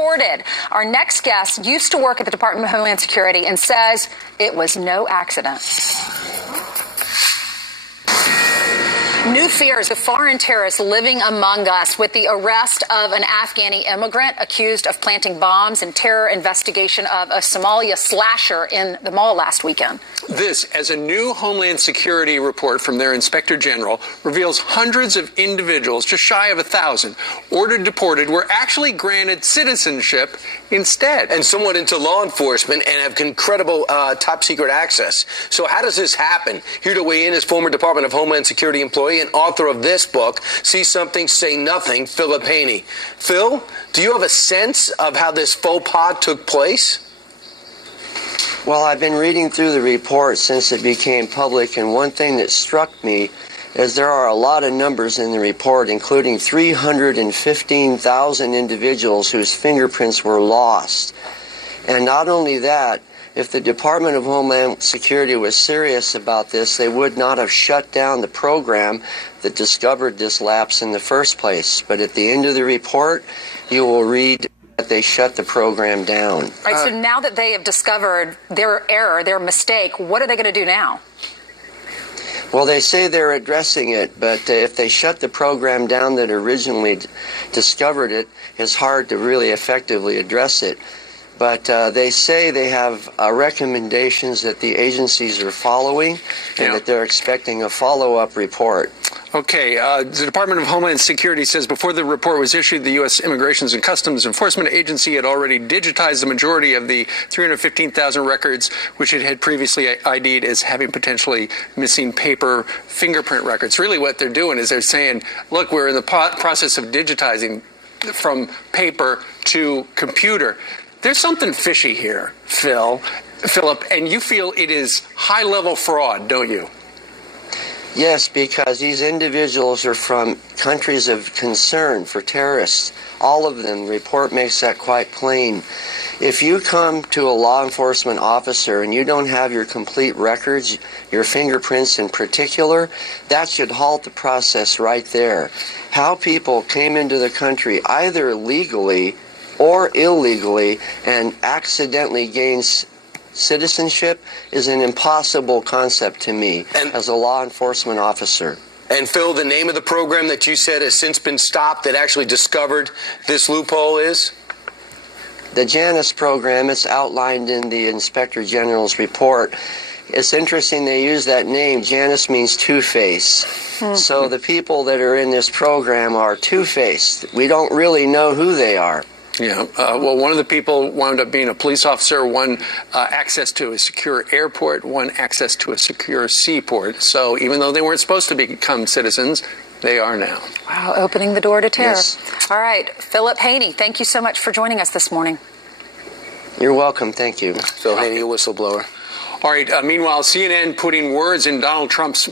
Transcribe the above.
reported. Our next guest used to work at the Department of Homeland Security and says it was no accident. New fears of foreign terrorists living among us with the arrest of an Afghani immigrant accused of planting bombs and terror investigation of a Somalia slasher in the mall last weekend. This, as a new Homeland Security report from their Inspector General reveals hundreds of individuals, just shy of 1,000, ordered deported, were actually granted citizenship instead. And somewhat into law enforcement and have incredible top secret access. So how does this happen? Here to weigh in is former Department of Homeland Security employee and author of this book, See Something, Say Nothing, Philip Haney. Phil, do you have a sense of how this faux pas took place? Well, I've been reading through the report since it became public, and one thing that struck me is there are a lot of numbers in the report, including 315,000 individuals whose fingerprints were lost. And not only that, if the Department of Homeland Security was serious about this, they would not have shut down the program that discovered this lapse in the first place. But at the end of the report, you will read that they shut the program down. All right, so now that they have discovered their error, their mistake, what are they going to do now? Well, they say they're addressing it, but if they shut the program down that originally discovered it, it's hard to really effectively address it. But they say they have recommendations that the agencies are following and that they're expecting a follow-up report. Okay, the Department of Homeland Security says before the report was issued, the U.S. Immigration and Customs Enforcement Agency had already digitized the majority of the 315,000 records, which it had previously ID'd as having potentially missing paper fingerprint records. Really what they're doing is they're saying, look, we're in the process of digitizing from paper to computer. There's something fishy here, Philip, and you feel it is high-level fraud, don't you? Yes, because these individuals are from countries of concern for terrorists. All of them. The report makes that quite plain. If you come to a law enforcement officer and you don't have your complete records, your fingerprints in particular, that should halt the process right there. How people came into the country either legally or illegally and accidentally gains citizenship is an impossible concept to me as a law enforcement officer. And Phil, the name of the program that you said has since been stopped that actually discovered this loophole is? The Janus program, it's outlined in the Inspector General's report. It's interesting they use that name. Janus means two-face. So the people that are in this program are two-faced. We don't really know who they are. Yeah, well, one of the people wound up being a police officer, one access to a secure airport, one access to a secure seaport. So even though they weren't supposed to become citizens, they are now. Wow, opening the door to terror. Yes. All right, Philip Haney, thank you so much for joining us this morning. You're welcome. Thank you. Phil Haney, a whistleblower. All right, meanwhile, CNN putting words in Donald Trump's